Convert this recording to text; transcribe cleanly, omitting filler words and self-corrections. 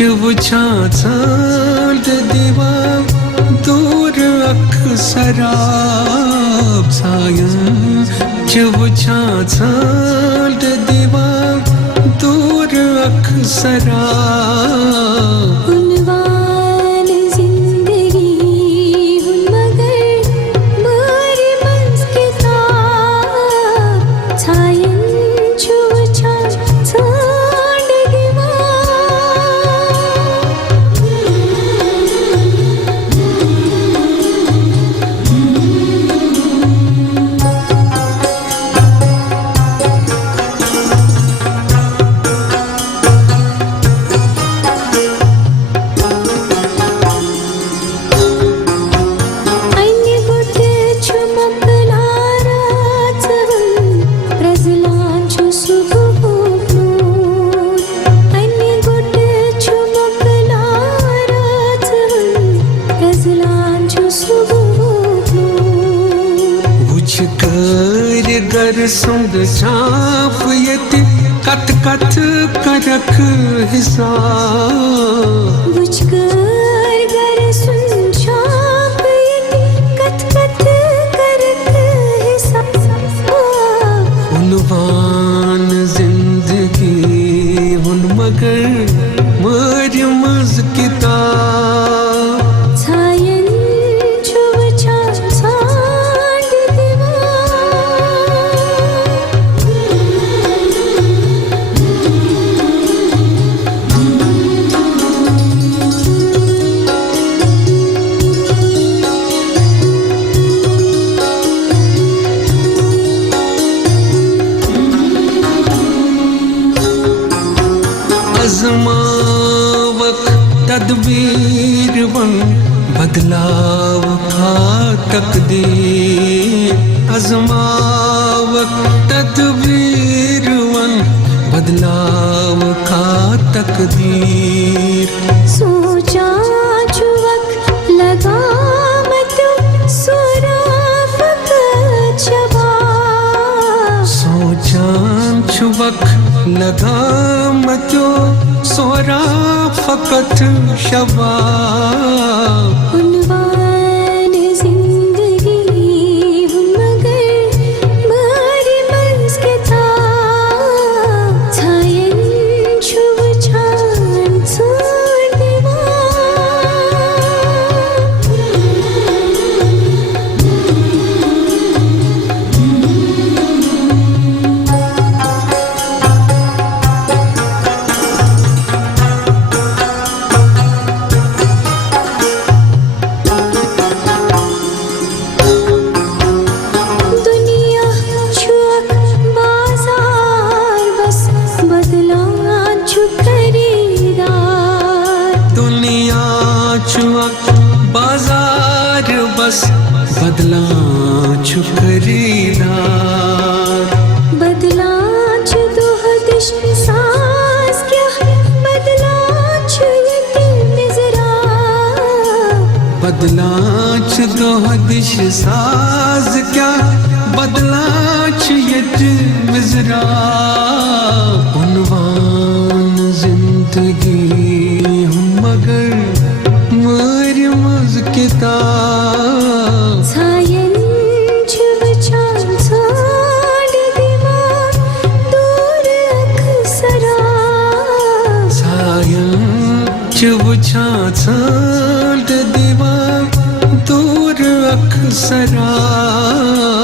वुछा चांद दीवा दूर अख सराब सायं वुछा चांद दीवा दूर अख सराब गर सुंद छाप यति कत कत करक हिसाब बुझकर गर सुन छाप यति कत कत करक हिसाब उनवान जिंदगी उन मगर मर मज किताब छायन छुवछा छांड दीवा अज़मावक तदबीर वन बदलाव खा तकदीर अज़मावक तदबीर वन बदलाव खा तकदीर सोचा चुवक लगा मत सोरा फकत शबाब सोचा चुवक लगा मत सोरा फकत शबाब उनवान जिंदगी मगर मारी मज के था छायन छुव छान छान दीवा बाजार बस बदला छु खरीदार बदला छु दोह दिश सास क्या बदला छु यतीम जरा बदला छु दोह दिश साज क्या बदला छु यतीम जरा उनवान जिंदगी हम मगर मर मज किताब छायन छुव छान छांड दीवा दूर अख सराब छायन छुव छांड दीवा दूर अख सराब